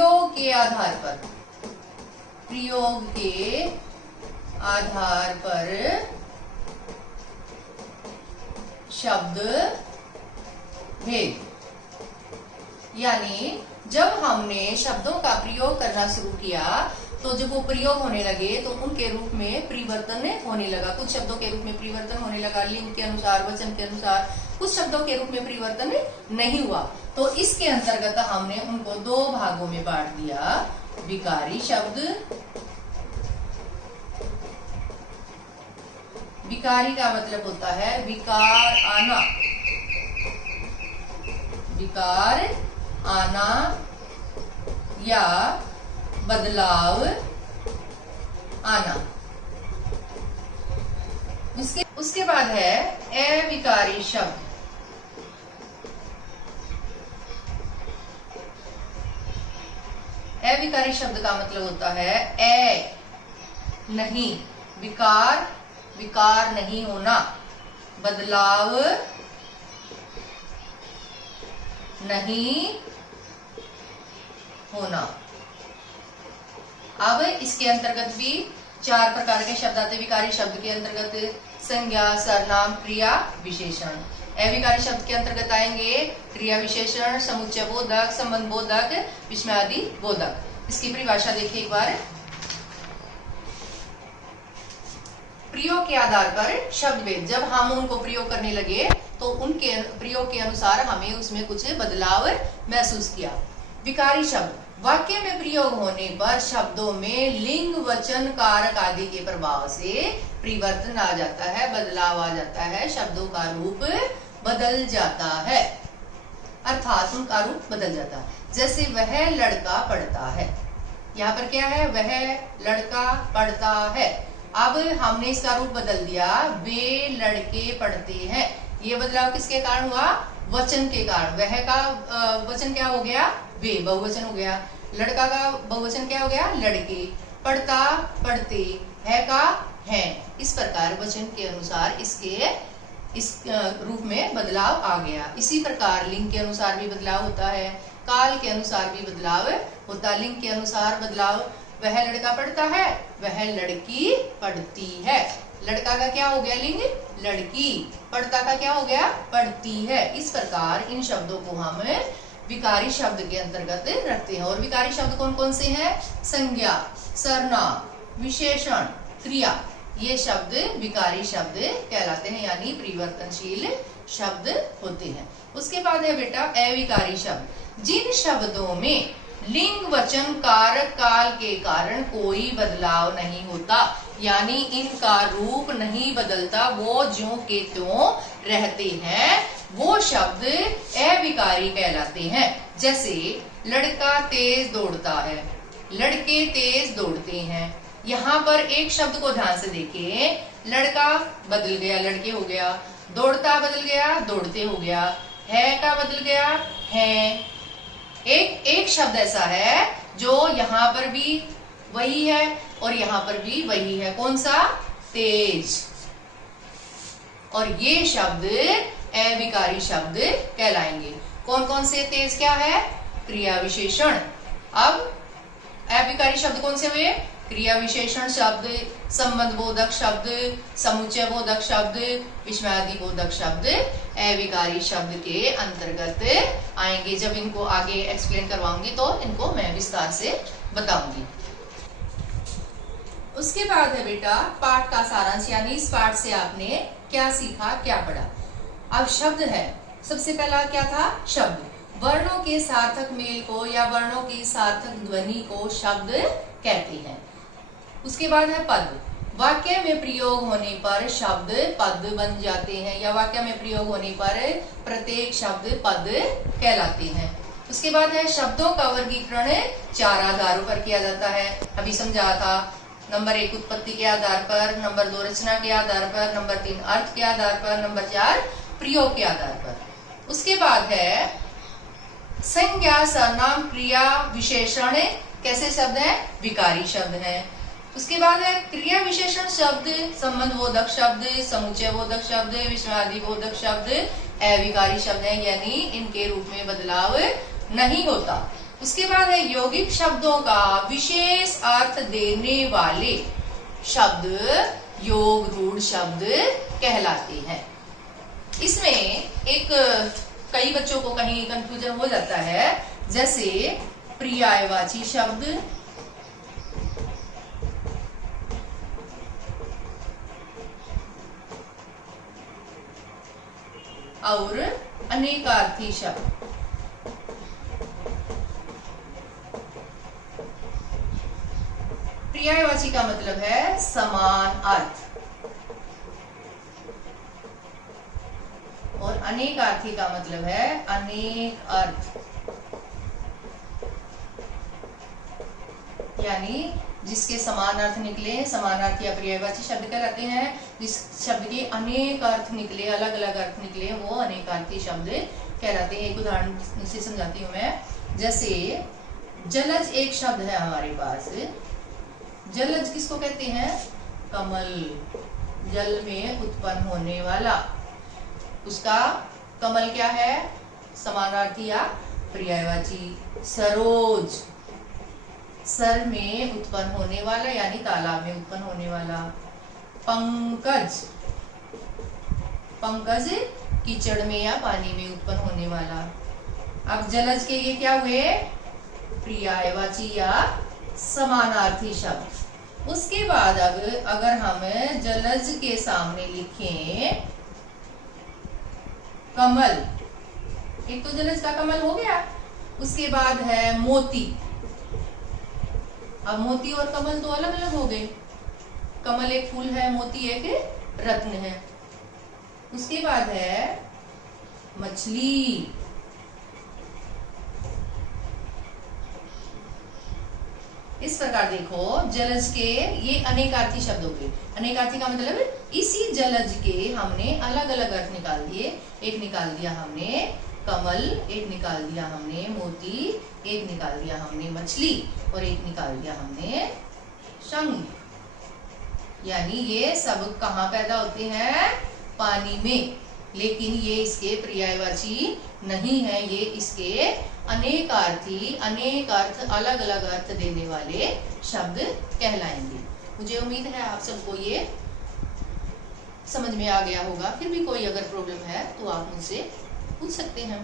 प्रयोग के आधार पर, प्रयोग के आधार पर शब्द भेद, यानी जब हमने शब्दों का प्रयोग करना शुरू किया तो जब वो प्रयोग होने लगे तो उनके रूप में परिवर्तन होने लगा। कुछ शब्दों के रूप में परिवर्तन होने लगा, लिंग के अनुसार, वचन के अनुसार। कुछ शब्दों के रूप में परिवर्तन नहीं हुआ। तो इसके अंतर्गत हमने उनको दो भागों में बांट दिया। विकारी शब्द, विकारी का मतलब होता है विकार आना, विकार आना या बदलाव आना। उसके बाद है अविकारी शब्द। अविकारी शब्द का मतलब होता है नहीं, विकार, विकार नहीं होना, बदलाव नहीं होना। अब इसके अंतर्गत भी चार प्रकार के शब्द आते हैं। विकारी शब्द के अंतर्गत संज्ञा, सर्वनाम, क्रिया, विशेषण। अविकारी शब्द के अंतर्गत आएंगे क्रिया विशेषण, समुच्चय बोधक, संबंध बोधक, विस्मयादि बोधक। इसकी परिभाषा देखिए एक बार। प्रयोग के आधार पर शब्द भेद, जब हम उनको प्रयोग करने लगे तो उनके प्रयोग के अनुसार हमें उसमें कुछ बदलाव महसूस किया। विकारी शब्द, वाक्य में प्रयोग होने पर शब्दों में लिंग, वचन, कारक आदि के प्रभाव से परिवर्तन आ जाता है, बदलाव आ जाता है, शब्दों का रूप बदल जाता है, अर्थात उनका रूप बदल जाता है। जैसे वह लड़का पढ़ता है, यहाँ पर क्या है, वह लड़का पढ़ता है। अब हमने इसका रूप बदल दिया, वे लड़के पढ़ते हैं। ये बदलाव किसके कारण हुआ, वचन के कारण। वह का वचन क्या हो गया, वे, बहुवचन हो गया। लड़का का बहुवचन क्या हो गया, लड़के। पढ़ता, पढ़ते, है का है। इस प्रकार वचन के अनुसार इस रूप में बदलाव आ गया। इसी प्रकार लिंग के अनुसार भी बदलाव होता है, काल के अनुसार भी बदलाव होता है। लिंग के अनुसार बदलाव, वह लड़का पढ़ता है, वह लड़की पढ़ती है। लड़का का क्या हो गया लिंग, लड़की। पढ़ता का क्या हो गया, पढ़ती है। इस प्रकार इन शब्दों को हम विकारी शब्द के अंतर्गत रखते हैं। और विकारी शब्द कौन कौन से हैं, संज्ञा, सर्वनाम, विशेषण, क्रिया। ये शब्द विकारी शब्द कहलाते हैं, यानी परिवर्तनशील शब्द होते हैं। उसके बाद है बेटा अविकारी शब्द, जिन शब्दों में लिंग, वचन, कारक, काल के कारण कोई बदलाव नहीं होता, यानी इनका रूप नहीं बदलता, वो ज्यों के त्यों रहते हैं, वो शब्द अविकारी कहलाते हैं। जैसे लड़का तेज दौड़ता है, लड़के तेज दौड़ते हैं। यहाँ पर एक शब्द को ध्यान से देखिए, लड़का बदल गया, लड़के हो गया, दौड़ता बदल गया, दौड़ते हो गया, है का बदल गया, है। एक शब्द ऐसा है जो यहाँ पर भी वही है और यहाँ पर भी वही है। कौन सा, तेज। और ये शब्द अविकारी शब्द कहलाएंगे। कौन कौन से तेज क्या है, क्रिया विशेषण। अब अविकारी शब्द कौन से हुए, क्रिया विशेषण शब्द, संबंध बोधक शब्द, समुच्चय बोधक शब्द, विस्मयादि बोधक शब्द अविकारी शब्द के अंतर्गत आएंगे। जब इनको आगे एक्सप्लेन करवाऊंगी तो इनको मैं विस्तार से बताऊंगी। उसके बाद है बेटा पाठ का सारांश, यानी इस पाठ से आपने क्या सीखा, क्या पढ़ा। अब शब्द है, सबसे पहला क्या था, शब्द। वर्णों के सार्थक मेल को या वर्णों की सार्थक ध्वनि को शब्द कहते हैं। उसके बाद है पद, वाक्य में प्रयोग होने पर शब्द पद बन जाते हैं, या वाक्य में प्रयोग होने पर प्रत्येक शब्द पद कहलाते हैं। उसके बाद है शब्दों का वर्गीकरण 4 आधारों पर किया जाता है, अभी समझा था। नंबर 1 उत्पत्ति के आधार पर, नंबर 2 रचना के आधार पर, नंबर 3 अर्थ के आधार पर, नंबर 4 प्रयोग के आधार पर। उसके बाद है संज्ञा, सर्वनाम, क्रिया, विशेषण कैसे शब्द है, विकारी शब्द है। उसके बाद है क्रिया विशेषण शब्द, संबंध बोधक शब्द, समुच्चय बोधक शब्द, विस्मयादि बोधक शब्द अविकारी शब्द है, यानी इनके रूप में बदलाव नहीं होता। उसके बाद है यौगिक शब्दों का विशेष अर्थ देने वाले शब्द योग रूढ़ शब्द कहलाते हैं। इसमें एक कई बच्चों को कहीं कंफ्यूजन हो जाता है, जैसे पर्यायवाची शब्द, और अनेकार्थी शब्द। पर्यायवाची का मतलब है समान अर्थ, और अनेकार्थी का मतलब है अनेक अर्थ, यानी जिसके समान अर्थ निकले समानार्थी या पर्यायवाची शब्द कहलाते हैं। जिस शब्द के अनेक अर्थ निकले, अलग अलग अर्थ निकले, वो अनेकार्थी शब्द कहलाते हैं। एक उदाहरण से समझाती हूं मैं। जैसे जलज एक शब्द है हमारे पास। जलज किसको कहते हैं? कमल, जल में उत्पन्न होने वाला। उसका कमल क्या है? समानार्थी या पर्यायवाची। सरोज, सर में उत्पन्न होने वाला यानी तालाब में उत्पन्न होने वाला। पंकज, पंकज कीचड़ में या पानी में उत्पन्न होने वाला। अब जलज के ये क्या हुए? पर्यायवाची या समानार्थी शब्द। उसके बाद अब अगर हम जलज के सामने लिखें कमल, एक तो जलज का कमल हो गया। उसके बाद है मोती। अब मोती और कमल तो अलग अलग हो गए। कमल एक फूल है, मोती एक रत्न है। उसके बाद है मछली। इस प्रकार देखो जलज के ये अनेकार्थी शब्द हो गए। अनेकार्थी का मतलब इसी जलज के हमने अलग अलग अर्थ निकाल दिए। एक निकाल दिया हमने कमल, एक निकाल दिया हमने मोती, एक निकाल दिया हमने मछली, और एक निकाल दिया हमने शंख। यानी ये सब कहाँ पैदा होते हैं? पानी में। लेकिन ये इसके पर्यायवाची नहीं है, ये इसके अनेकार्थी, अनेक अर्थ, अलग अलग अर्थ देने वाले शब्द कहलाएंगे। मुझे उम्मीद है आप सबको ये समझ में आ गया होगा। फिर भी कोई अगर प्रॉब्लम है तो आप मुझसे पूछ सकते हैं।